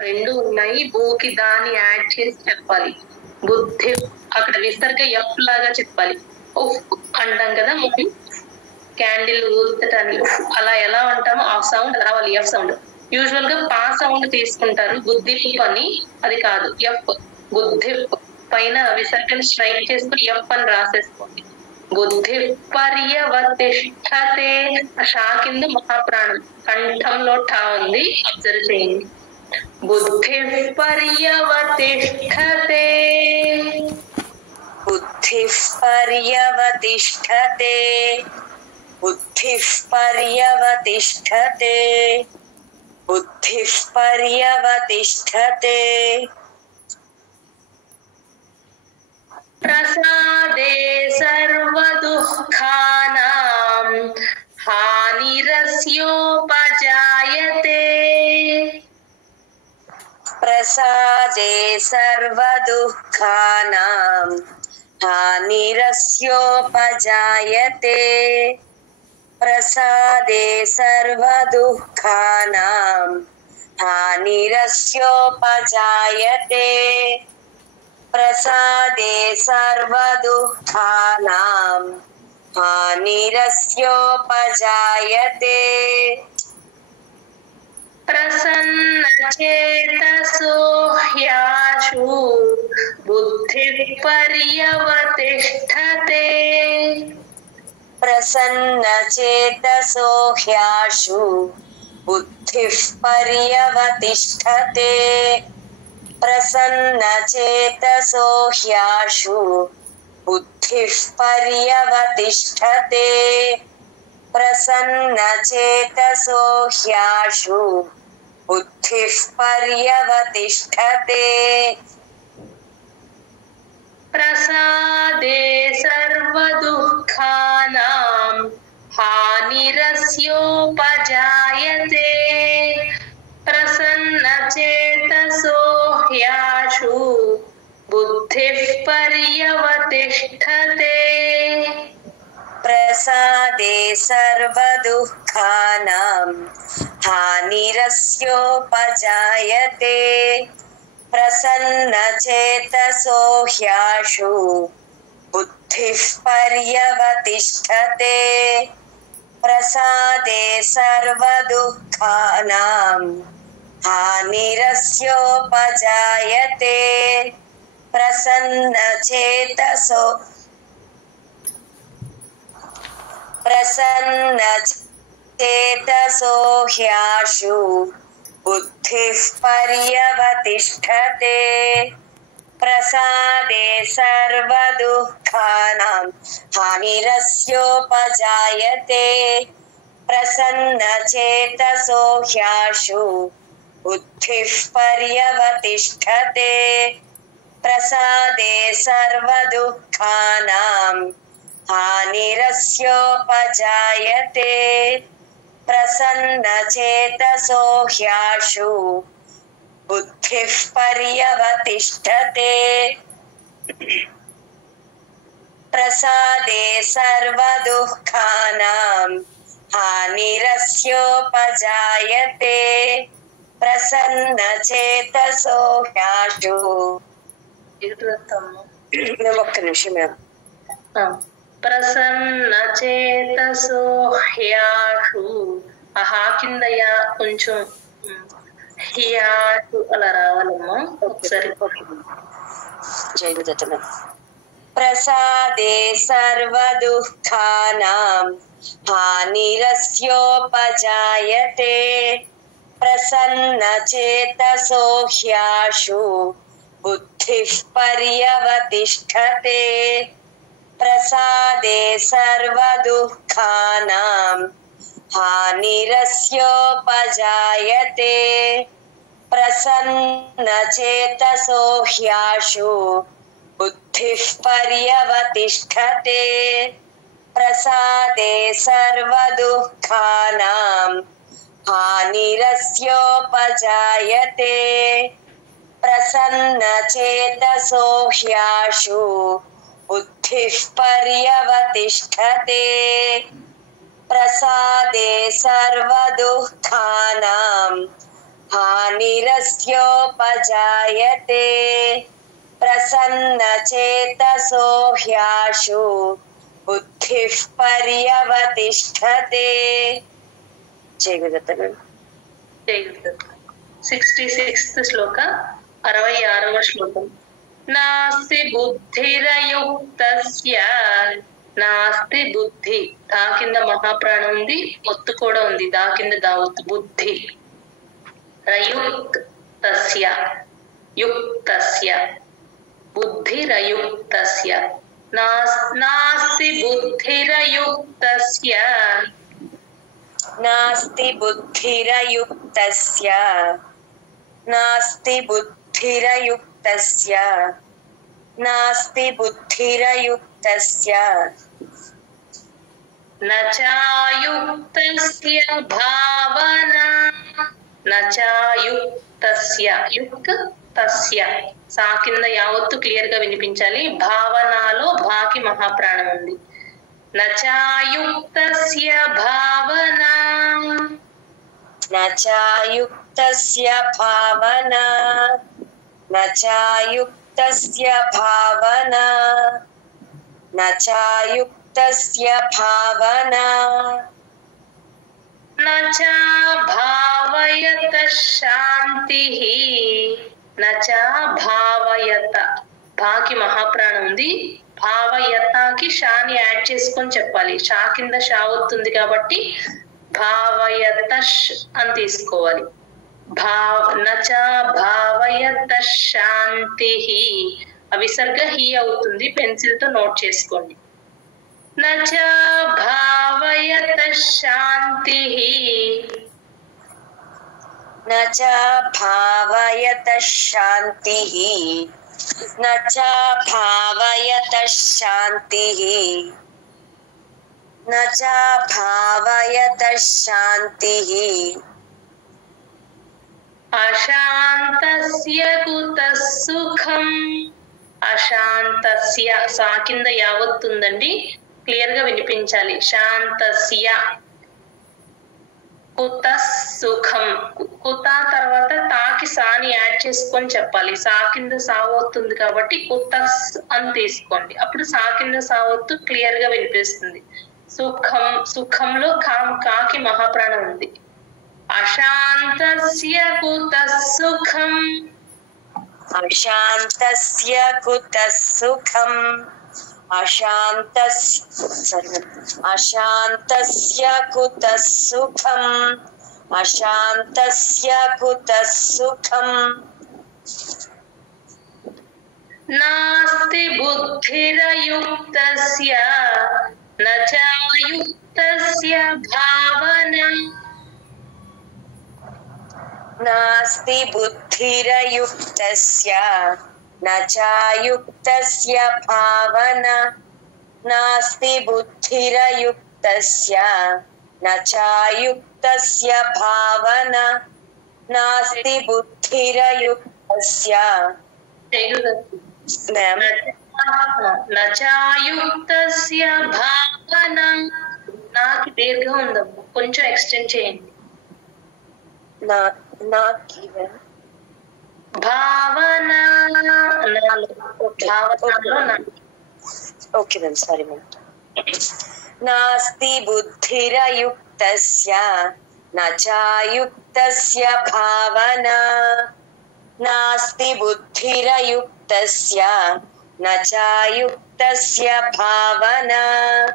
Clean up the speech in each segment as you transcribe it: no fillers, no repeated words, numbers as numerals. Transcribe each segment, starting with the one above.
రెండు ఉన్నాయి, బూకి దాన్ని యాడ్ చేసి చెప్పాలి. బుద్ధి అక్కడ విసర్గ ఎఫ్ లాగా చెప్పాలి. ఉఫ్ అంటాం కదా మనం క్యాండిల్ ఊదటానికి, అలా ఎలా అంటామో ఆ సౌండ్ రావాలి, ఎఫ్ సౌండ్. యూజువల్ గా పా సౌండ్ తీసుకుంటారు, బుద్ధి అని. అది కాదు, ఎఫ్. బుద్ధి పైన విసర్గని స్ట్రైక్ చేసుకుని ఎఫ్ అని రాసేసుకోండి. బుద్ధి పర్యవతిష్ఠతే. షా కింద మహాప్రాణం, కంఠంలో ఠా ఉంది, అబ్జర్వ్ చేయండి. బుద్ధి పర్యవతిష్ఠతే. బుద్ధి పర్యవతిష్ఠతే. బుద్ధి పర్యవతిష్ఠతే. బుద్ధి పర్యవతిష్ఠతే. ప్రసాదే సర్వదుఃఖానాం హానిరస్యోపజాయతే. ప్రసాదే సర్వదుఃఖానాం హానిరస్యోపజాయతే. ప్రసాదే సర్వదుఃఖానాం హానిరస్యోపజాయతే. ప్రసాదే సర్వదుఃఖానాం హానిరస్యోపజాయతే. ప్రసన్నచేతసో హ్యాశు బుద్ధి పర్యవతిష్ఠతే. ప్రసన్నచేతసో హ్యాశు బుద్ధి పర్యవతిష్ఠతే. ప్రసన్నచేతసో హ్యాశు బుద్ధి పర్యవతిష్ఠతే. ప్రసన్నచేతసో హ్యాశు బుద్ధి పర్యవతిష్ఠతే. ప్రసాదే సర్వదుఃఖానాం హానిరస్యోపజాయతే. ప్రసన్నచేతసో హ్యాశు బుద్ధి పర్యవతిష్ఠతే. ప్రసాదే సర్వదుఃఖానాం హానిరస్యోపజాయతే. ప్రసన్నచేతసో హ్యాశు బుద్ధి పర్యవతిష్ఠతే. ప్రసాదే సర్వదుఃఖానాం హానిరస్యోపజాయతే. ప్రసన్నచేతసో ప్రసన్నచేతసో హ్యాశు బుద్ధి పర్యవతిష్ఠతే. ప్రసాదే సర్వదుఃఖానాం హానిరస్యోపజాయతే. ప్రసన్నచేతసో హ్యాశు బుద్ధి పర్యవతిష్ఠతే. ప్రసాదే సర్వదుఃఖానాం హానిరస్యోపజాయతే. ప్రసన్నచేతసో హ్యాశు బుద్ధి పర్యవతిష్ఠతే. ప్రసాదే సర్వదుఃఖానాం హానిరస్యోపజాయతే. ప్రసన్నచేతసో హ్యాశు. ఒక్క నిమిషం. ప్రసన్నచేతసో హ్యాశు, ఆహా కిందయ్యా కొంచెం హ్యాశు అలా రావాలమ్మా ఒకసారి. జై గురుదత్తమ. ప్రసాదే సర్వదుఃఖానాం హానిరస్యోపజాయతే. ప్రసన్నచేతసో హ్యాశు బుద్ధి పర్యవతిష్ఠతే. ప్రసాదే సర్వదుఃఖానాం హానిరస్యోపజాయతే. ప్రసన్నచేతసో హ్యాశు బుద్ధి పర్యవతిష్ఠతే. ప్రసాదే సర్వదుఃఖానాం హానిరస్యోపజాయతే. ప్రసన్నచేతసో హ్యాశు బుద్ధి పర్యవతిష్ఠతే. ప్రసాదే సర్వదుఃఖానాం हानिरस्योपजायते प्रसन्नचेतसो ह्याशु बुद्धिः पर्यवतिष्ठते. जयगुरुदत्त. 66th శ్లోక 66వ శ్లోకం. నాస్తి బుద్ధిరయుక్తస్య, నాస్తి బుద్ధి, దా కింద మహాప్రాణం ఉంది, ఒత్తు కూడా ఉంది, దా కింద దావత్తు, బుద్ధి. రయుక్తస్య, యుక్తస్య, బుద్ధిరయుక్తస్య. నాస్తి బుద్ధిరయుక్తస్య, नास्ति बुद्धिरयुक्तस्य, नास्ति बुद्धिरयुक्तस्य, नास्ति बुद्धिरयुक्तस्य. न चायुक्तस्य भावना, न चायुक्తస్య, యుక్తస్య, సా కింద యావత్తు క్లియర్ గా వినిపించాలి. భావనలో భాకి మహాప్రాణం ఉంది. न चायुक्तस्य भावना, न चायुक्तस्य भावना, न चायुक्तस्य भावना, न चायुक्तस्य भावना. न चा भावयत शांतिः, न चा భావయత, భాకి మహాప్రాణం ఉంది. భావయతకి షాని యాడ్ చేసుకొని చెప్పాలి. షా కింద షా వస్తుంది కాబట్టి భావయత అని తీసుకోవాలి. నచా భావయత శాంతి, విసర్గ హి అవుతుంది, పెన్సిల్ తో నోట్ చేసుకోండి. నచా భావయత శాంతి, न च भावयत शान्तिः, न च भावयत शान्तिः, न च भावयत शान्तिः. అశాంతస్య కుతః సుఖం, అశాంతస్య, సా కింద యావత్తుందండి, క్లియర్ గా వినిపించాలి. శాంతస్య కుతః సుఖం, కుత తర్వాత తాకి సాని యాడ్ చేసుకొని చెప్పాలి. సా కింద సావొత్తుంది కాబట్టి కుతః అని తీసుకోండి, అప్పుడు సా కింద సావొత్తు క్లియర్ గా వినిపిస్తుంది. సుఖం, సుఖంలో కాకి మహాప్రాణం ఉంది. అశాంతస్య కుతః సుఖం, अशान्तस्य कुतः सुखम्, अशान्तस्य कुतः सुखम्, अशान्तस्य कुतः सुखम्. नास्ति बुद्धिरयुक्तस्य, न चायुक्तस्य भावना, नास्ति बुद्धिरयुक्तस्य, न चायुक्तस्य भावना, नास्ति बुद्धिरयुक्तस्य, न चायुक्तस्य भावना, नास्ति बुद्धिरयुक्तस्य. न चायुक्तस्य భావన, నాకు దీర్ఘం ఉందమ్మా, కొంచెం ఎక్స్టెండ్ చేయండి. Not given. భావన, Okay then, sorry ma'am. नास्ति बुद्धिरयुक्तस्य, न चायुक्तस्य भावना, नास्ति बुद्धिरयुक्तस्य, न चायुक्तस्य भावना,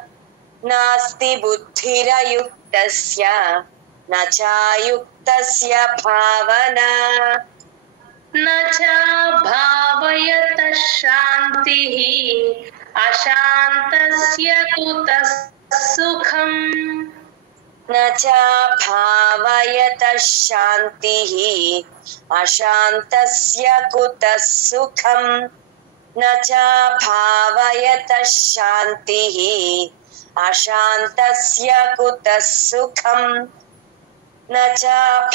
नास्ति बुद्धिरयुक्तस्य, न चायुक्तस्य भावना. न चा भावयत शान्तिः, अशान्तस्य कुतः सुखम्, न च भावयत शान्तिः, अशान्तस्य कुतः सुखम्, न च भावयत शान्तिः, अशान्तस्य कुतः सुखम्, न च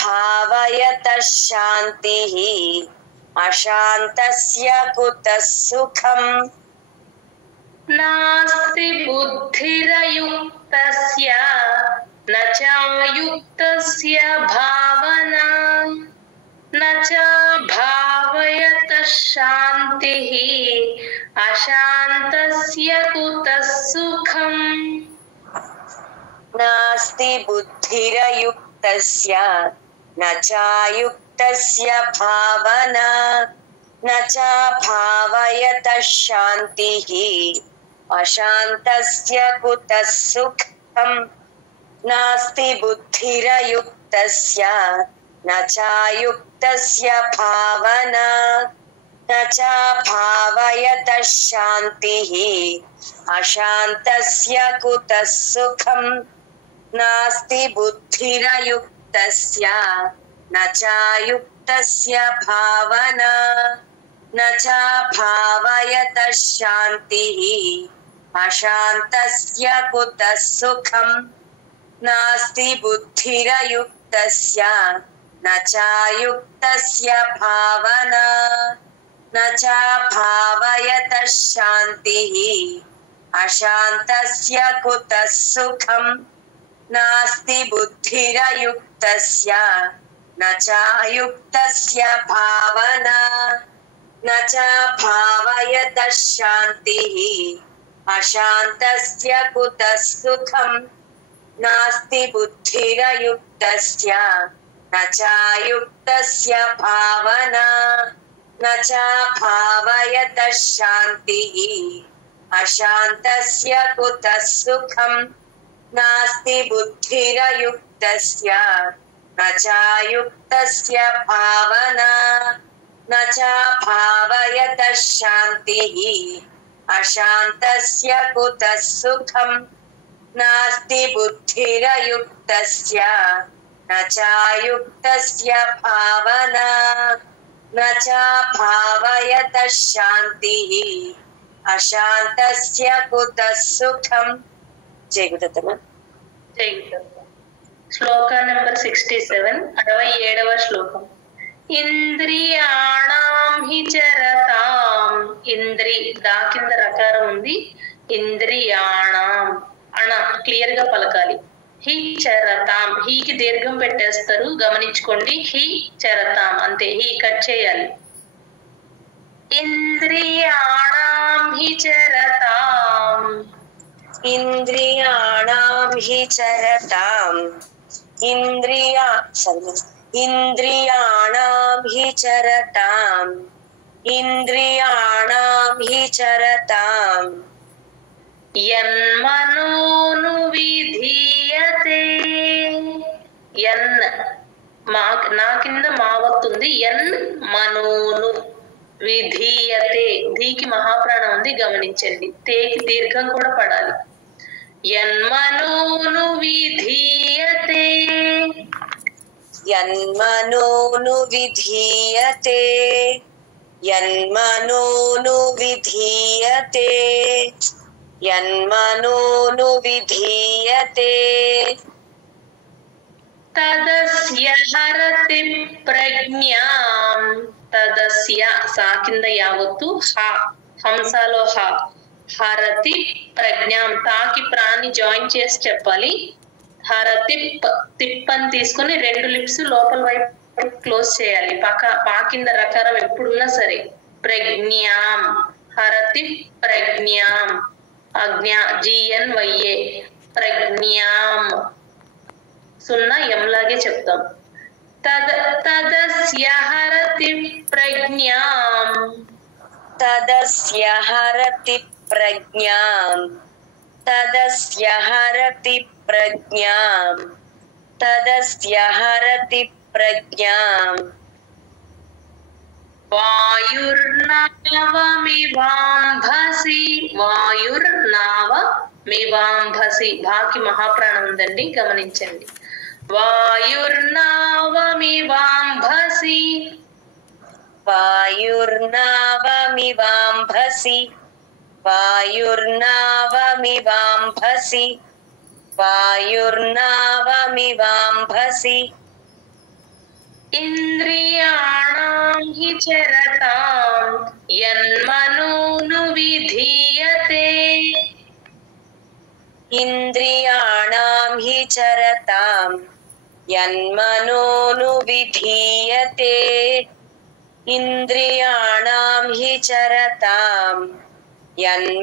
भावयत शान्तिः, अशान्तस्य कुतः सुखम्. नास्ति बुद्धिरयुक्तस्य, न चायुक्तस्य भावना, न च भावयतः शान्तिः अशान्तस्य कुतः सुखम् नास्ति बुद्धिरयुक्तस्य न चायुक्तस्य भावना न च भावयतः शान्तिः अशान्तस्य कुतः सुखम् नास्ति बुद्धिरयुक्तस्य न चायुक्तस्य भावना न च भावयतः शान्तिः अशान्तस्य कुतः सुखम् नास्ति बुद्धिरयुक्तस्य न चायुक्तस्य भावना न च भावयतः शान्तिः अशान्तस्य कुतः सुखम् नास्ति बुद्धिरयुक्तस्य न चायुक्तस्य भावना न च भावयतः शान्तिः अशान्तस्य कुतः सुखम् नास्ति बुद्धिरयुक्तस्य न चायुक्तस्य भावना न च भावयतः शान्तिः अशान्तस्य कुतः सुखम् नास्ति बुद्धिरयुक्तस्य न चायुक्तस्य भावना न च भावयतः शान्तिः अशान्तस्य कुतः सुखम् नास्ति बुद्धिरयुक्तस्य न चायुक्तस्य भावना न च भावयतः शान्तिः अशान्तस्य कुतः सुखम् नास्ति बुद्धिरयुक्तस्य न चायुक्तस्य भावना न च भावयतः शान्तिः अशान्तस्य कुतः सुखम् जय गुरुदत्तमा శ్లోక నంబర్ 67 67వ శ్లోకం ఇంద్రియాణం హి చరతాం ఇంద్రి దా కింద రకారం ఉంది ఇంద్రియాణం అణ క్లియర్ గా పలకాలి హి చరతాం హీకి దీర్ఘం పెట్టేస్తారు గమనించుకోండి హి చరతాం అంతే హి కట్ చేయాలి ఇంద్రియాణం హి చరతాం ఇంద్రియాణం హి చరతాం ఇంద్రియాణం హి చరతాం ఇంద్రియాణం హి చరతాం యన్మనోను విధీయతే యన్ నా కింద మావత్తుంది యన్ మనోను విధీయతే ధీకి మహాప్రాణం ఉంది గమనించండి తేకి దీర్ఘం కూడా పడాలి యన్మనోను విధీయతే యన్మనోను విధీయతే యన్మనోను విధీయతే యన్మనోను విధీయతే తదస్య హరతి ప్రజ్ఞాం తదస్య సా కింద యావత్తు హ హంసలో హ హరతి ప్రజ్ఞాం తాకి ప్రాణి జాయిన్ చేసి చెప్పాలి హరతి తిప్పని తీసుకొని రెండు లిప్స్ లోపల వైపు క్లోజ్ చేయాలి పా కింద రకారం ఎప్పుడున్నా సరే ప్రజ్ఞాం హరతి ప్రజ్ఞాం అజ్ఞా జిఎన్వైఏ ప్రజ్ఞాం సున్నా ఎం లాగే చెప్తాం తదస్య హరతి ప్రజ్ఞాం తదస్య హరతి ప్రజ్ఞాం తదస్య హరతి ప్రజ్ఞాం తదస్య హరతి ప్రజ్ఞాం వాయుర్నావమివాంభసి వాయుర్నావమివాంభసి భాకి మహాప్రాణం ఉందండి గమనించండి వాయుర్నావమివాంభసి వాయుర్నావమివాంభసి వాయుర్నావమివాంభసి వాయుర్నావమివాంభసి ఇంద్రియాణం హి చరతాం యన్మనోను విధీయతే ఇంద్రియాణం హి చరతాం यन्मनोनुविधीयते इन्द्रियाणां हि चरतां यन्मनोनुविधीयते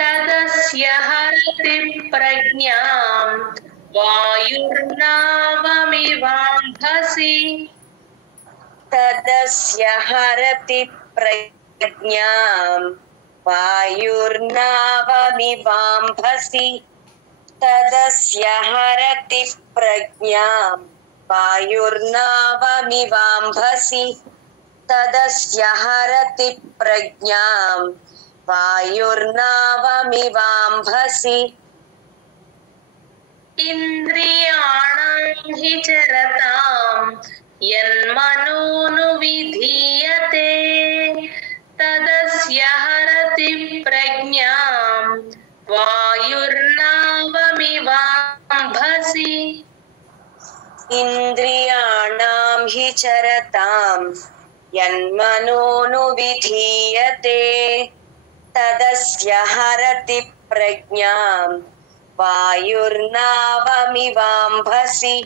तदस्य हरति प्रज्ञां वायुर्नावमिवाम्भसि तदस्य हरति प्रज्ञां वायुर्नावमिवाम्भसि तदस्य हरति प्रज्ञां वायुर्नावमिवाम्भसि तदस्य हरति प्रज्ञां वायुर्नावमिवाम्भसि इन्द्रियाणां हि चरतां यन्मनोनुविधीयते तदस्य हरति प्रज्ञां वायुर्नावमिवाम्भसि इन्द्रियाणां हि चरतां यन्मनोनुविधीयते तदस्य हरति प्रज्ञां वायुर्नावमिवाम्भसि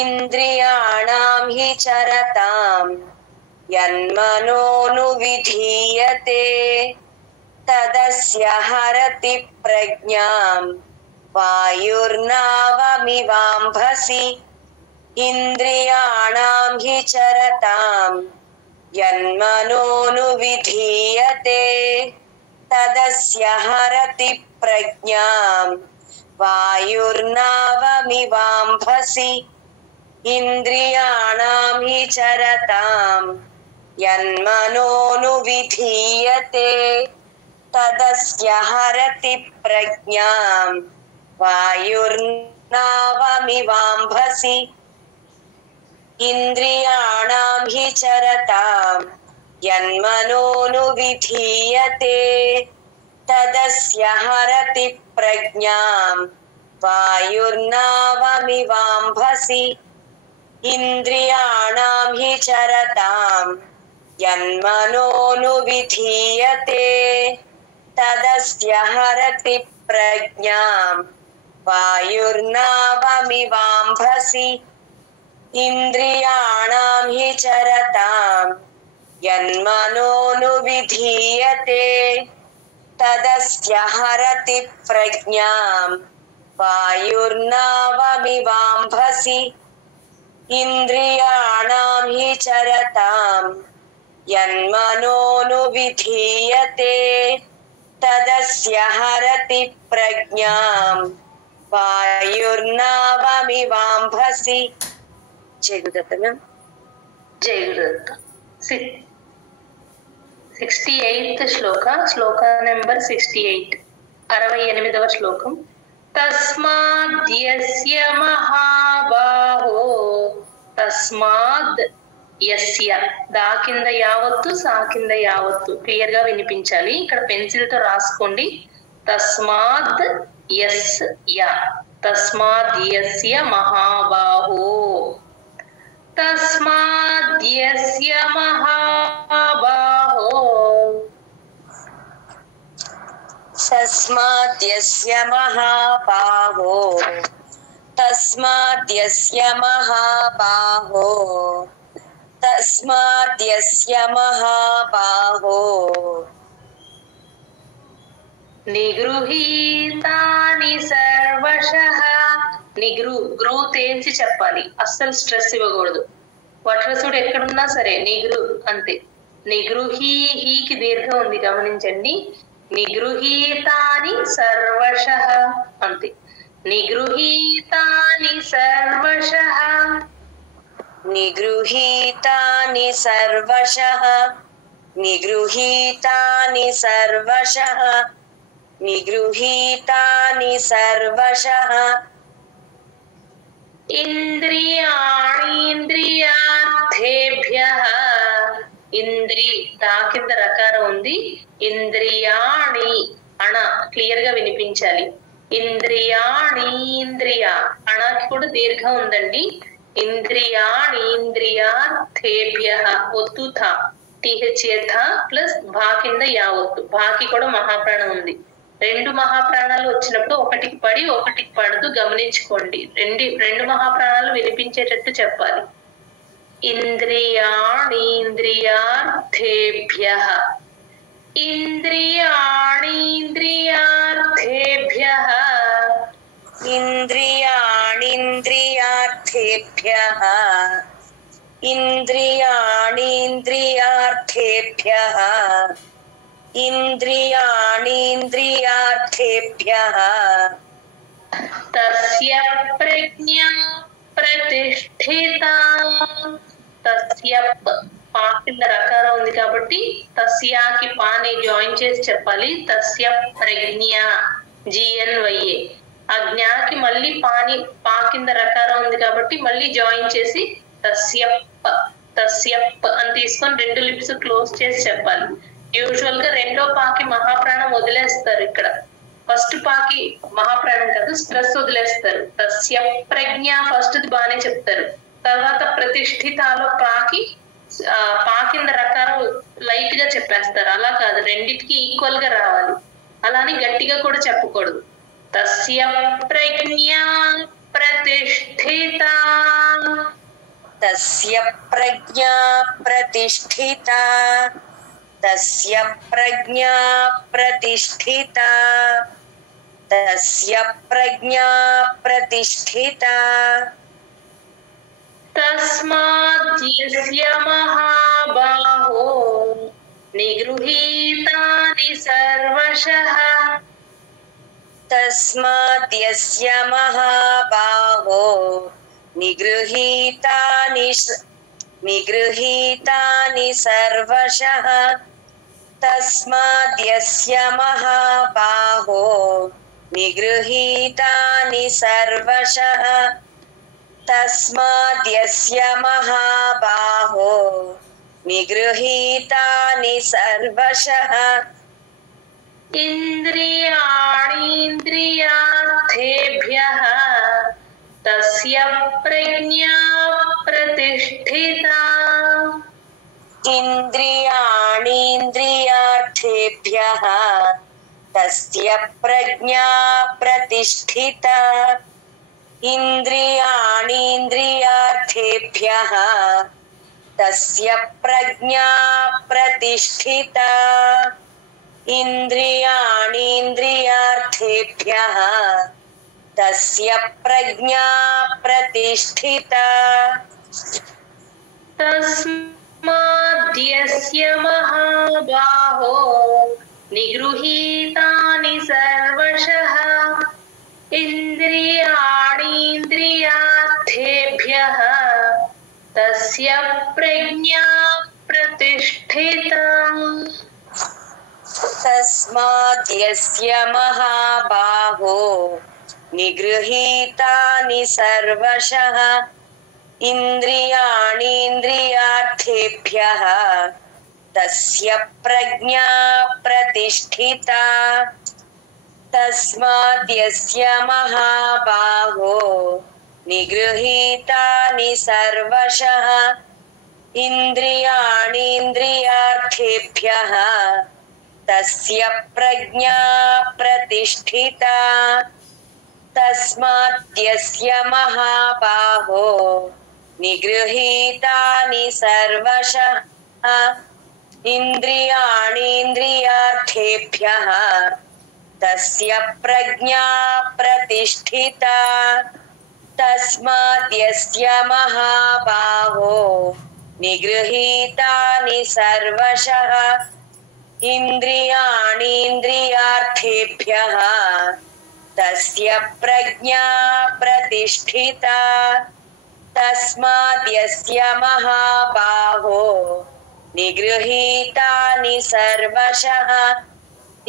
इन्द्रियाणां हि चरतां यन्मनोनुविधीयते तदस्य हरति प्रज्ञां वायुर्नावमिवाम्भसि इन्द्रियाणां हि चरतां यन्मनोनुविधीयते तदस्य हरति प्रज्ञां वायुर्नावमिवाम्भसि इन्द्रियाणां हि चरतां यन्मनोनुविधीयते तदस्य हरति प्रज्ञां वायुर्नावमिवाम्भसि इन्द्रियाणां हि चरतां यन्मनोनुविधीयते तदस्य हरति प्रज्ञां वायुर्नावमिवाम्भसि इन्द्रियाणां हि चरतां यन्मनोनुविधीयते तदस्य हरति प्रज्ञां वायुर्नावमिवाम्भसि इन्द्रियाणां हि चरतां यन्मनोनुविधीयते तदस्य हरति प्रज्ञां वायुर्नावमिवाम्भसि इन्द्रियाणां हि चरतां यन्मनोनुविधीयते तदस्य हरति प्रज्ञां वायुर्नावमिवाम्भसि जय गुरुदत्त मैम जय गुरुदत्त 68th శ్లోక నెంబర్ 68 68వ శ్లోకం తస్మాద్యస్య మహాబాహో తస్మాద్ యస్య దా కింద యావత్తు సా కింద యావత్తు క్లియర్ గా వినిపించాలి. ఇక్కడ పెన్సిల్ తో రాసుకోండి. తస్మాద్ యస్య తస్మాద్ యస్య మహాబాహో తస్మాద్యస్య మహాబాహో తస్మాద్యస్య మహాబాహో తస్మాద్యస్య మహాబాహో తస్మాద్యస్య మహాబాహో నిగృహీతాని సర్వశః గ్రూ తేల్చి చెప్పాలి, అస్సలు స్ట్రెస్ ఇవ్వకూడదు. వట్రసుడు ఎక్కడున్నా సరే నిగృ అంతే. నిగృహీ హీకి దీర్ఘం ఉంది గమనించండి. నిగృహీతాని సర్వశః అంతే. నిగృహీతాని సర్వశః నిగృహీతాని సర్వశః నిగృహీతాని సర్వశః నిగృహీతాని సర్వశః ఇంద్రియాణీంద్రియార్థేభ్యః దా కింద రకారం ఉంది. ఇంద్రియాణి అణ క్లియర్ గా వినిపించాలి. ఇంద్రియాణీంద్రియ అణకి కూడా దీర్ఘం ఉందండి. ఇంద్రియాణీంద్రియార్థేభ్యః ఒత్తు థ టీహెచ్ఏ థ ప్లస్ భా కింద యా ఒత్తు. భాకి కూడా మహాప్రాణం ఉంది. రెండు మహాప్రాణాలు వచ్చినప్పుడు ఒకటికి పడి ఒకటికి పడదు గమనించుకోండి. రెండు మహాప్రాణాలు వినిపించేటట్టు చెప్పాలి. ఇంద్రియాణీంద్రియార్థేభ్యః ఇంద్రియాణీంద్రియార్థేభ్యః ఇంద్రియాణీంద్రియార్థేభ్యః ఇంద్రియాణీంద్రియార్థేభ్యః ఇంద్రియాణీంద్రియార్థేభ్యః తస్య ప్రజ్ఞా ప్రతిష్ఠితా. తస్య పా కింద రకారం ఉంది కాబట్టి తస్యాకి పాని జాయిన్ చేసి చెప్పాలి. తస్య ప్రజ్ఞ జిఎన్వైఏ. ఆ జ్ఞాకి మళ్ళీ పాని పా కింద రకారం ఉంది కాబట్టి మళ్ళీ జాయిన్ చేసి తస్యప్ తస్యప్ అని తీసుకొని రెండు లిప్స్ క్లోజ్ చేసి చెప్పాలి. యూజువల్ గా రెండో పాకి మహాప్రాణం వదిలేస్తారు. ఇక్కడ ఫస్ట్ పాకి మహాప్రాణం కాదు, స్ట్రెస్ వదిలేస్తారు. తస్య ప్రజ్ఞ ఫస్ట్ బాగానే చెప్తారు. తర్వాత ప్రతిష్ఠితాలో పా కింద రకారం లైట్ గా చెప్పేస్తారు. అలా కాదు, రెండిటికి ఈక్వల్ గా రావాలి. అలాని గట్టిగా కూడా చెప్పకూడదు. తస్య ప్రజ్ఞ ప్రతిష్ఠిత తస్య ప్రజ్ఞా ప్రతిష్ఠిత తస్య ప్రజ్ఞా ప్రతిష్ఠిత తస్య ప్రజ్ఞా ప్రతిష్ఠిత తస్మాద్యస్య మహాబాహో నిగృహీతాని సర్వశః తస్మాద్యస్య మహాబాహో నిగృహీతాని సర్వశః తస్మాద్యస్య మహాబాహో నిగృహీతాని సర్వశః తస్మాద్యస్య మహాబాహో నిగృహీతాని సర్వశః ఇంద్రియాణీంద్రియార్థేభ్యః తస్య ప్రజ్ఞా ప్రతిష్ఠితా ఇంద్రియాణీంద్రియార్థేభ్యః తస్య ప్రజ్ఞా ప్రతిష్ఠితా ఇంద్రియాణీంద్రియార్థేభ్యః తస్య ప్రజ్ఞా ప్రతిష్ఠితా ఇంద్రియాణీంద్రియార్థేభ్యః తస్య ప్రజ్ఞా ప్రతిష్ఠితా తస్మాద్యస్య మహాబాహో నిగృహీతాని సర్వశః ఇంద్రియాణీంద్రియార్థేభ్యః తస్య ప్రజ్ఞా ప్రతిష్ఠితా తస్మాద్యస్య మహాబాహో నిగృహీతాని సర్వశః ఇంద్రియాణీంద్రియార్థేభ్యః తస్య ప్రజ్ఞా ప్రతిష్ఠితా తస్మాద్యస్య మహాబాహో నిగృహీతాని సర్వశః ఇంద్రియాణీంద్రియార్థేభ్యః తస్య ప్రజ్ఞా ప్రతిష్ఠితా తస్మాద్యస్య మహాబాహో నిగృహీతాని సర్వశః ఇంద్రియాణీంద్రియార్థేభ్యః తస్య ప్రజ్ఞా ప్రతిష్ఠితా తస్మాద్యస్య మహాబాహో నిగృహీతాని సర్వశః ఇంద్రియాణీంద్రియార్థేభ్యః తస్య ప్రజ్ఞా ప్రతిష్ఠితా తస్మాద్యస్య మహాబాహో నిగృహీతాని సర్వశః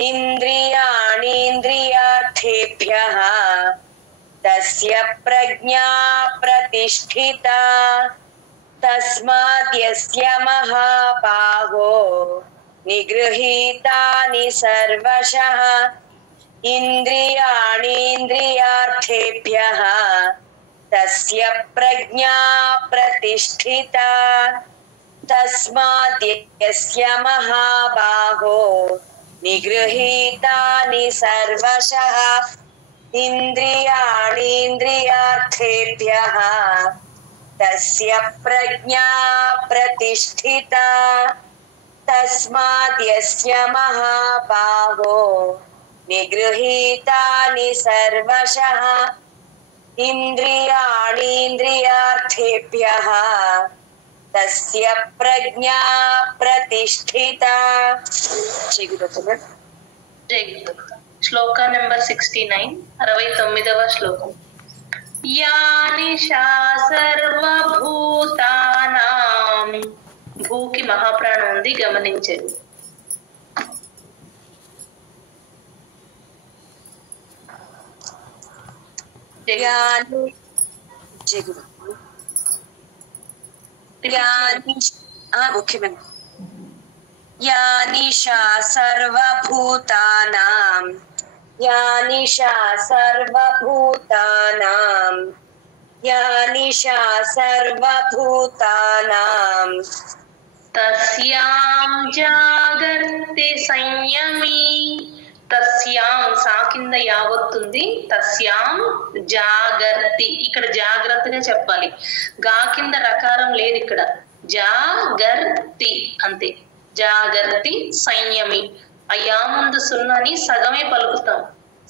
ఇంద్రియాణీంద్రియార్థేభ్యః తస్య ప్రజ్ఞా ప్రతిష్ఠితా తస్మాద్యస్య మహాబాహో నిగృహీతాని సర్వశః ఇంద్రియాణీంద్రియార్థేభ్యః తస్య ప్రజ్ఞా ప్రతిష్ఠితా తస్మాద్యస్య మహాబాహో निगृहीतानि सर्वशः इन्द्रियाणीन्द्रियार्थेभ्यः तस्य प्रज्ञा प्रतिष्ठिता तस्माद्यस्य महाबाहो निगृहीतानि सर्वशः इन्द्रियाणीन्द्रियार्थेभ्यः तस्य प्रज्ञा प्रतिष्ठिता. శ్లోక నెంబర్ 69 69వ శ్లోకం. యానిషా సర్వభూతానాం, భూకి మహాప్రాణం ఉంది గమనించండి. यानिशा सर्वभूतानां यानिशा सर्वभूतानां यानिशा सर्वभूतानां తస్యాం జాగర్తి సంయమి. తస్యాం సా కింద యావత్తుంది. తస్యాం జాగర్తి, ఇక్కడ జాగ్రత్తగా చెప్పాలి. గా కింద రకారం లేదు ఇక్కడ. జాగర్తి అంతే. జాగర్తి సంయమి. ఆ యా ముందు సున్నాని సగమే పలుకుతాం.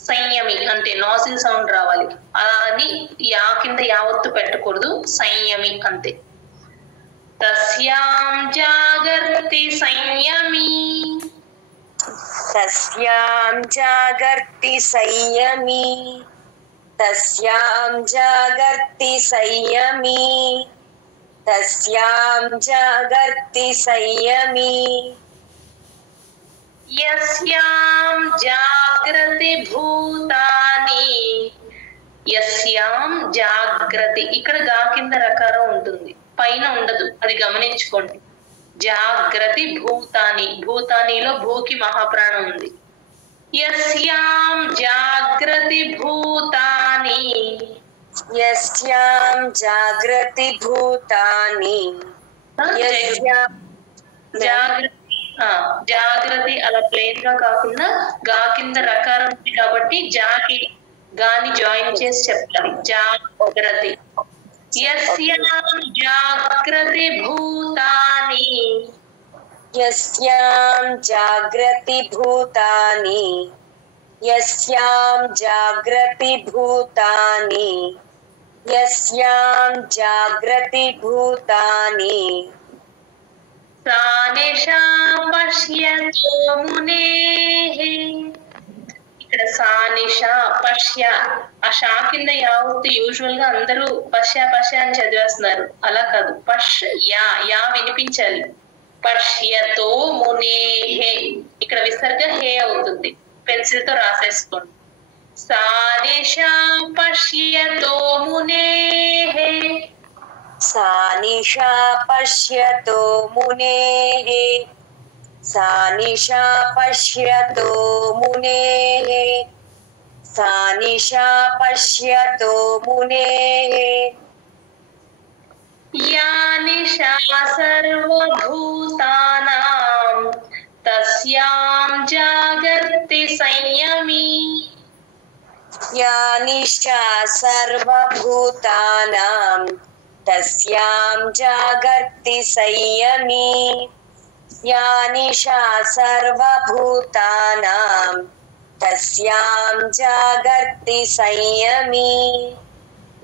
సంయమి అంటే నాసిల్ సౌండ్ రావాలి. అని యా కింద యావత్తు పెట్టకూడదు. సంయమి అంతే. తస్యాం జాగర్తి సంయమి. तस्यां जागर्ति संयमी तस्यां जागर्ति संयमी तस्यां जागर्ति संयमी యస్యాం జాగ్రతి భూతాని. యస్యాం జాగ్రతి, ఇక్కడ గా కింద రకారం ఉంటుంది, పైన ఉండదు, అది గమనించుకోండి. జాగ్రతి భూతాని, భూతానిలో భూకి మహాప్రాణం ఉంది. యస్యాం జాగ్రతి భూతాని. यस्यां जागृति भूतानि జాగ్రత్త అలా ప్లేన్ గా కాకుండా గా కింద రకారం ఉంది కాబట్టి జాకి గాని జాయిన్ చేసి చెప్పాలి. జాగ్రత్త. యస్యాం జాగ్రతి భూతాని. यस्यां जागृति भूतानि यस्यां जागृति भूतानि यस्यां जागृति भूतानि सा నిశా పశ్యతో మునేః. ఇక్కడ సా నిశా పశ్య, ఆ షా కింద యావత్తు యూజువల్ గా అందరూ పశ్య పశ్య అని చదివేస్తున్నారు. అలా కాదు, పష్ యా, యా వినిపించాలి. పశ్యతో మునేః, ఇక్కడ విసర్గ హే అవుతుంది. పెన్సిల్ తో రాసేసుకోండి. సా నిశా పశ్యతో మునేః. सा निशा पश्यतो मुनेः सा निशा पश्यतो मुनेः सा निशा पश्यतो मुनेः या निशा सर्वभूतानां तस्यां जागर्ति संयमी. या निशा सर्वभूतानां तस्यां जागर्ति संयमी या निशा सर्वभूतानां तस्यां जागर्ति संयमी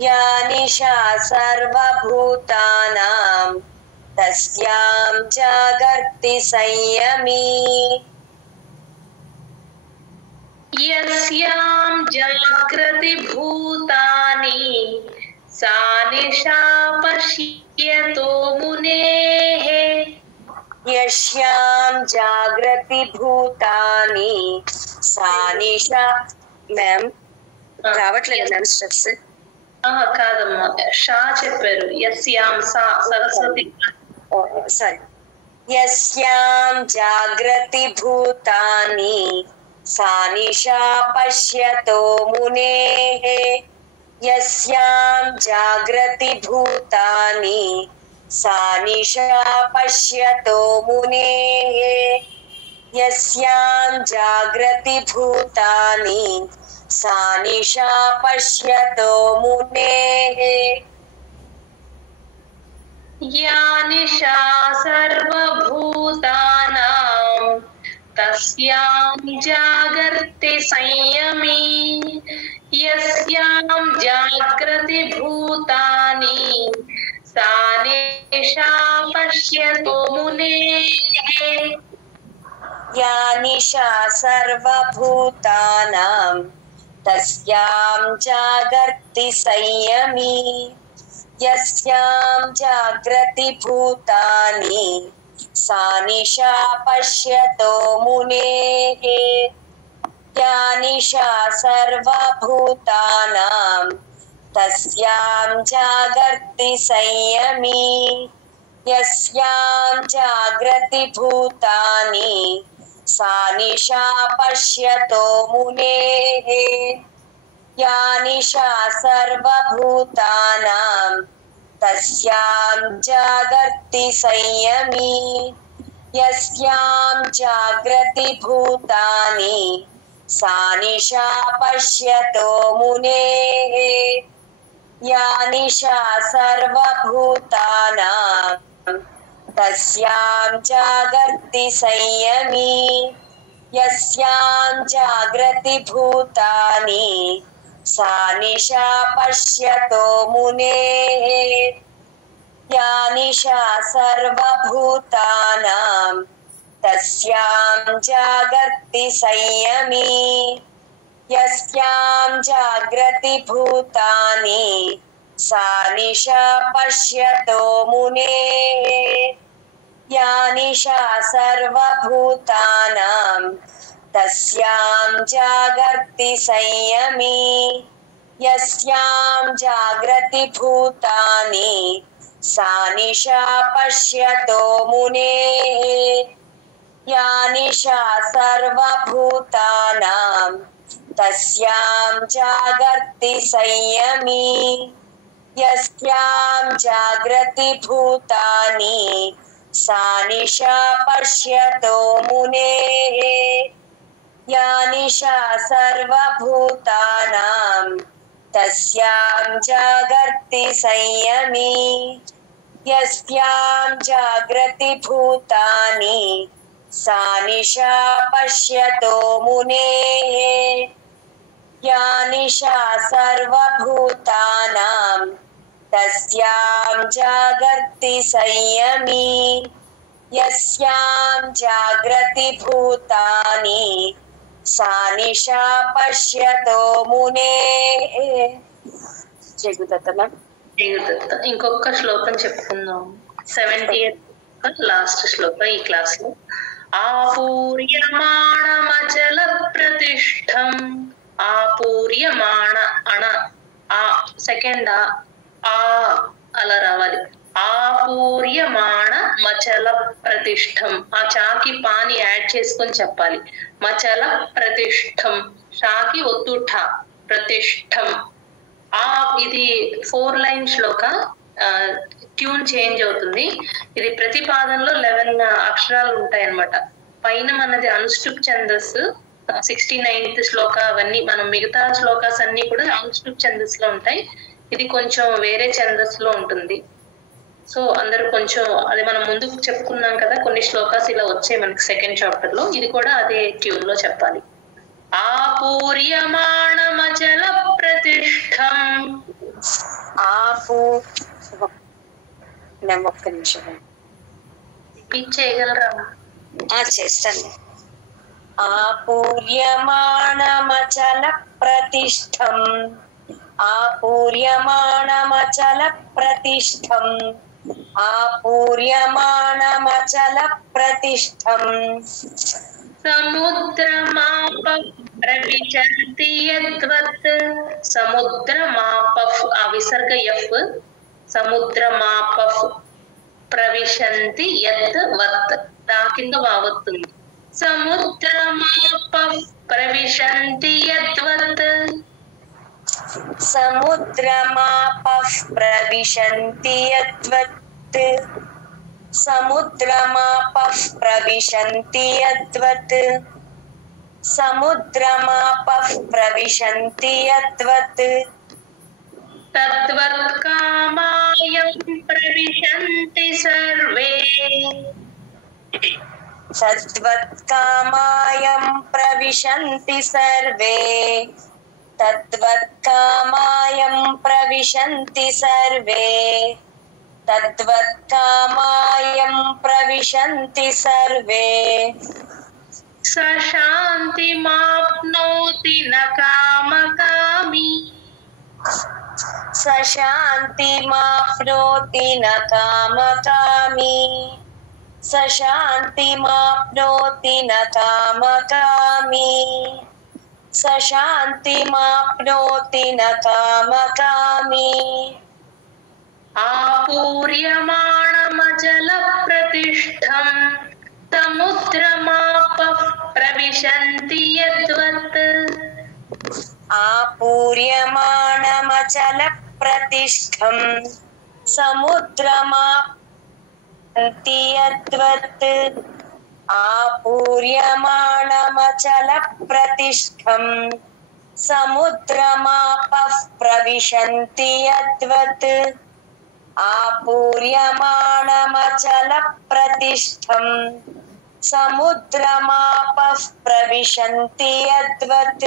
या निशा सर्वभूतानां तस्यां जागर्ति संयमी यस्यां जागृति भूतानि सा निशा पश्यतो मुनेः. यस्यां जागृति भूतानि सा निशा. मैम రావట్లేదు మ్యామ్ స్టెప్స్. కాదమ్మా, షా చెప్పారు. యస్యాం సా సరస్వతి. సరే. యస్యాం జాగ్రతి భూతాని सा निशा पश्यतो मुनेः यस्यां जागृति भूतानि सा निशा पश्यतो मुनेः यस्यां जाग्रति भूतानि सा निशा पश्यतो मुनेः या निशा सर्वभूतानां तस्यां जागर्ति संयमी यस्यां जाग्रति भूतानि सा निशा पश्यतो मुनेः या निशा सर्वभूतानां तस्यां जागर्ति संयमी यस्यां जाग्रति भूतानि सा निशा पश्यतो मुनेः या निशा सर्वभूतानां तस्यां जागर्ति संयमी यस्यां जाग्रति भूतानि सा निशा पश्यतो मुनेः या निशा सर्वभूतानां तस्यां जागर्ति संयमी यस्यां जाग्रति भूतानि सा निशा पश्यतो मुनेः या निशा सर्वभूतानां तस्यां जागर्ति संयमी यस्यां जाग्रति भूतानि सा निशा पश्यतो मुनेः या निशा सर्वभूतानां तस्यां जागर्ति संयमी यस्यां जाग्रति भूतानि सा निशा पश्यतो मुनेः या निशा सर्वभूतानां तस्यां जागर्ति संयमी यस्यां जाग्रति भूतानि सा निशा पश्यतो मुनेः या निशा सर्वभूतानां तस्यां जागर्ति संयमी यस्यां जाग्रति भूतानि सा निशा पश्यतो मुनेः या निशा सर्वभूतानां तस्यां जागर्ति संयमी यस्यां जाग्रति भूतानि सा निशा पश्यतो मुनेः या निशा सर्वभूतानां तस्यां जागर्ति संयमी यस्यां जाग्रति भूतानि सा निशा पश्यतो मुनेः జగుదత్తమ ఇంకొక శ్లోకం చెప్పుకుందాం 70th లాస్ట్ శ్లోకం ఈ క్లాస్ లో ఆపూర్యమాణమచల ప్రతిష్టం ఆపూర్యమాణ అణ ఆ సెకండ్ ఆ అలా రావాలి ఆపూర్యమాణ మచల ప్రతిష్టం ఆ చాకి పాని యాడ్ చేసుకొని చెప్పాలి మచల ప్రతిష్టం షాకి ఒత్తుఠ ప్రతిష్టం ఆ ఇది 4 లైన్ శ్లోక ట్యూన్ చేంజ్ అవుతుంది ఇది ప్రతిపాదనలో 11 అక్షరాలు ఉంటాయి అన్నమాట పైన మనది అనుష్టుప్ ఛందస్సు 69th శ్లోక అవన్నీ మనం మిగతా శ్లోకాస్ అన్ని కూడా అనుష్టుప్ ఛందస్ లో ఉంటాయి ఇది కొంచెం వేరే ఛందస్ లో ఉంటుంది సో అందరూ కొంచెం అది మనం ముందు చెప్పుకున్నాం కదా కొన్ని శ్లోకాస్ ఇలా వచ్చాయి మనకి సెకండ్ చాప్టర్ లో ఇది కూడా అదే ట్యూన్ లో చెప్పాలి ఆపూర్యమాణమచల ప్రతిష్టం ఒక్క నిమిషం రిపీట్ చేయగలరా చేస్తాను ఆపూర్యమాణమచల ప్రతిష్టం ఆపూర్యమాణమచల ప్రతిష్టం ఆపూర్యమాణమచల ప్రతిష్టం సముద్రమాప ప్రవిశంతి యద్వత్ సముద్రమాప ఆ విసర్గ యఫ్ సముద్రమాప ప్రవిశంతి యద్వత్ దా కింద వావత్తుంది సముద్రమాప ప్రవిశంతి యద్వత్ సముద్రమాపః ప్రవిశంతి యద్వత్ समुद्रमापः प्रविशन्ति यद्वत् समुद्रमापः प्रविशन्ति यद्वत् तद्वत् कामायं प्रविशन्ति सर्वे तद्वत् कामायं प्रविशन्ति सर्वे तद्वत् कामायं प्रविशन्ति सर्वे तद्वत् कामायं प्रविशन्ति सर्वे स शान्तिमाप्नोति न कामकामी स शान्तिमाप्नोति न कामकामी स शान्तिमाप्नोति न कामकामी स शान्तिमाप्नोति न कामकामी आपूर्यमाणमचलप्रतिष्ठम् समुद्रमापः प्रविशन्ति यद्वत् आपूर्यमाणमचलप्रतिष्ठम् समुद्रमापन्ति यद्वत् आपूर्यमाणमचलप्रतिष्ठम् समुद्रमापः प्रविशन्ति यद्वत् आपूर्यमाणमचलप्रतिष्ठम् समुद्रमापः प्रविशन्ति यद्वत्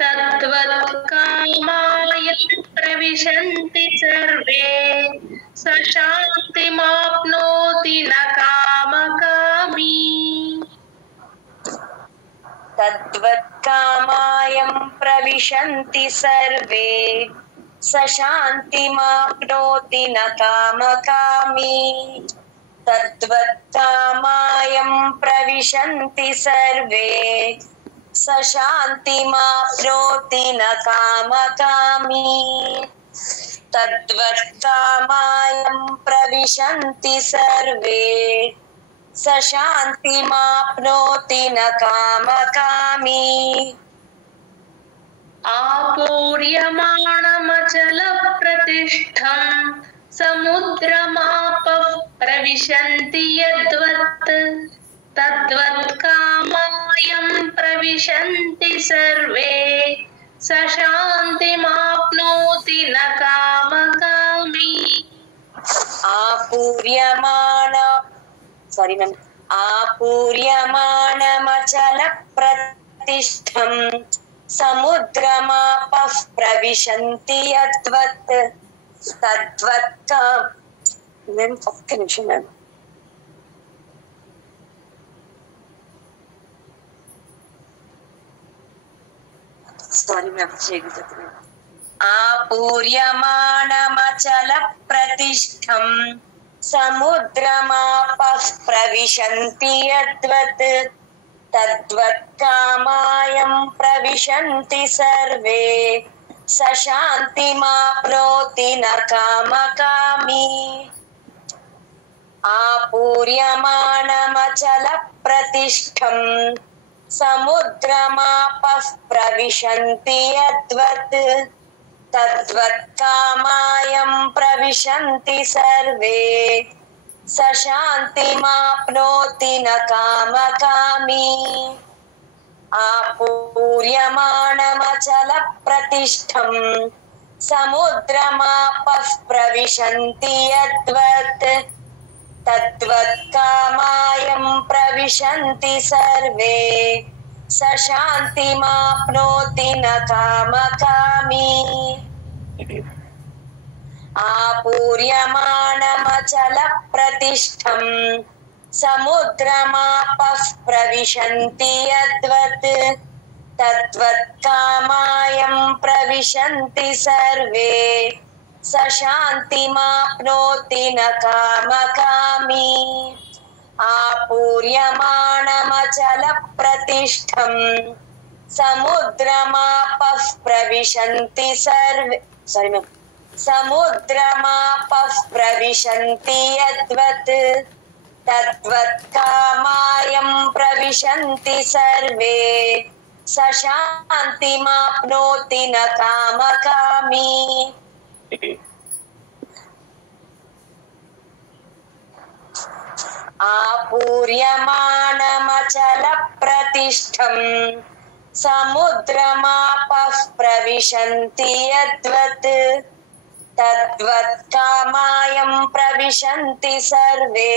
तद्वत् कामायं प्रविशन्ति सर्वे स शान्तिमाप्नोति न कामकामी तद्वत् कामायं प्रविशन्ति सर्वे स शान्तिमाप्नोति न कामकामी तद्वत् कामायं प्रविशन्ति सर्वे स शान्तिमाप्नोति न कामकामी तद्वत् कामायं प्रविशन्ति सर्वे स शान्तिमाप्नोति न कामकामी आपूर्यमाणमचलप्रतिष्ठम् समुद्रमापः प्रविशन्ति यद्वत् तद्वत् कामायं प्रविशन्ति सर्वे स शान्तिमाप्नोति न कामकामी आपूर्यमाणमचलप्रतिष्ठम् समुद्रमापः प्रविशन्ति यद्वत् तद्वत् ఒక్క నిమిషం మేడం సారీ మ్యామ్ చేయగలుగుతాను आपूर्यमाणमचलप्रतिष्ठम् समुद्रमापः प्रविशन्ति यद्वत् तद्वत् कामायं प्रविशन्ति सर्वे स शान्तिमाप्नोति न कामकामी आपूर्यमाणमचलप्रतिष्ठम् समुद्रमापः प्रविशन्ति यद्वत् तद्वत् कामायं प्रविशन्ति सर्वे स शान्तिमाप्नोति न कामकामी आपूर्यमाणमचलप्रतिष्ठम् समुद्रमापः प्रविशन्ति यद्वत् तद्वत् कामायं प्रविशन्ति सर्वे स शान्तिमाप्नोति न कामकामी आपूर्यमाणमचलप्रतिष्ठम् समुद्रमापः प्रविशन्ति यद्वत् तद्वत् कामायं प्रविशन्ति सर्वे स शान्तिमाप्नोति न कामकामी आपूर्यमाणमचलप्रतिष्ठम् समुद्रमापः प्रविशन्ति सर्वे समुद्रमापः प्रविशन्ति यद्वत् तद्वत् कामायं प्रविशन्ति सर्वे स शान्तिमाप्नोति न कामकामी आपूर्यमाणमचलप्रतिष्ठम् समुद्रमापः प्रविशन्ति यद्वत् तद्वत् कामायं प्रविशन्ति सर्वे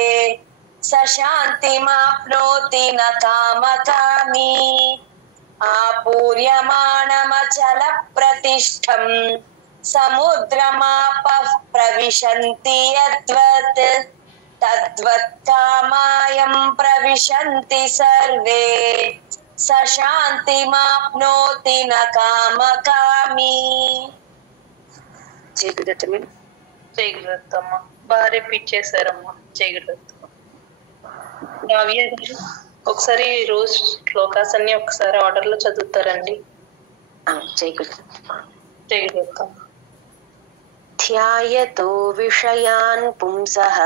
स शान्तिमाप्नोति न कामकामी आपूर्यमाणमचलप्रतिष्ठम् समुद्रमापः प्रविशन्ति यद्वत् तद्वत् कामायं प्रविशन्ति सर्वे स शान्तिमाप्नोति न कामकामी చేయగలుగుతామా బాగా రిపీట్ చేశారమ్మా చేయగలుగుతామా రావ్య గారు ఒకసారి రోజు శ్లోకాస్ అన్ని ఒకసారి ఆర్డర్ లో చదువుతారండి చేయగలుగుతాం ధ్యాయతో విషయాన్ పుంసః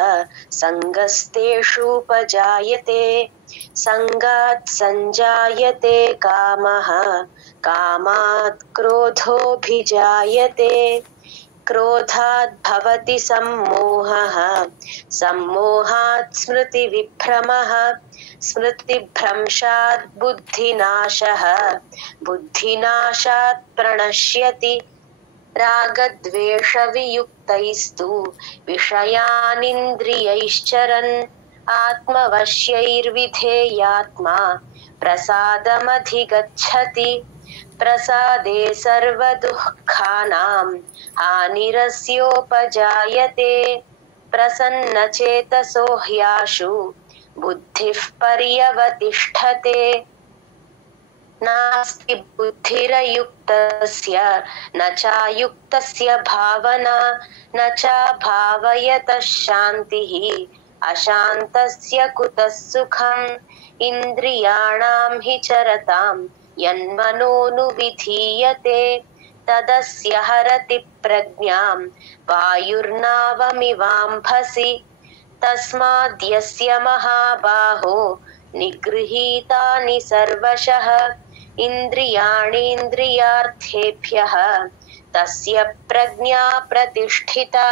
సంగస్తేషూపజాయతే సంగాత్ సంజాయతే కామః కామాత్ క్రోధోభిజాయతే క్రోధాత్ భవతి సమ్మోహః సమ్మోహాత్ స్మృతి విభ్రమః స్మృతిభ్రంశాత్ బుద్ధినాశః బుద్ధినాశాత్ ప్రణశ్యతి రాగద్వేష వియుక్తైస్తు విషయానింద్రియైశ్చరన్ ఆత్మవశ్యైర్విధేయాత్మా ప్రసాదమధిగచ్చతి ప్రసాదే సర్వదుఃఖానాం హానిరస్యోపజాయతే ప్రసన్నచేతసో హ్యాశు బుద్ధిః పర్యవతిష్ఠతే నాస్తి బుద్ధిరయుక్తస్య న చాయుక్తస్య భావనా న చాభావయతః శాంతిః అశాంతస్య కుతః సుఖం ఇంద్రియాణాం హి చరతాం యన్మనోను విధీయతే తదస్య హరతి ప్రజ్ఞాం వాయుర్నావమివాంభసి తస్మాద్యస్య మహాబాహో నిగృహీతాని సర్వశః ఇంద్రియాణీంద్రియార్థేభ్యః తస్య ప్రజ్ఞా ప్రతిష్ఠితా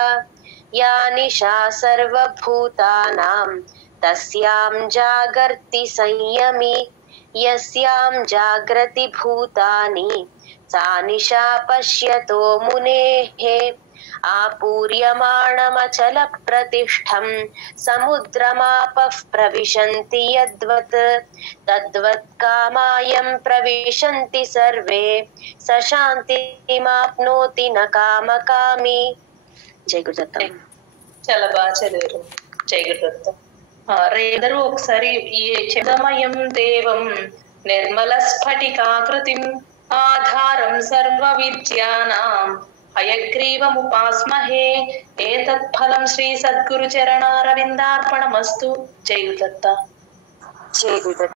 యా నిశా సర్వభూతానాం తస్యాం జాగర్తి సంయమి యస్యాం జాగ్రతి భూతాని సా నిశా పశ్యతో మునేః ఆపూర్యమాణమచల ప్రతిష్ఠం సముద్రమాపః ప్రవిశంతి యద్వత్ తద్వత్ కామాయం ప్రవిశంతి సర్వే స శాంతిమాప్నోతి న కామకామి. జై గురుదత్త. చాలా బాగా చదివారు. జై గురుదత్త. రేదరు ఒకసారి ఈ చిదమయం దేవం నిర్మల స్ఫటికాకృతిం ఆధారం సర్వ విద్యానాం హయగ్రీవముపాస్మహే ఏతత్ఫలం శ్రీ సద్గురు చరణారవిందార్పణమస్తు. జై గురుదత్త. జై గురుదత్త.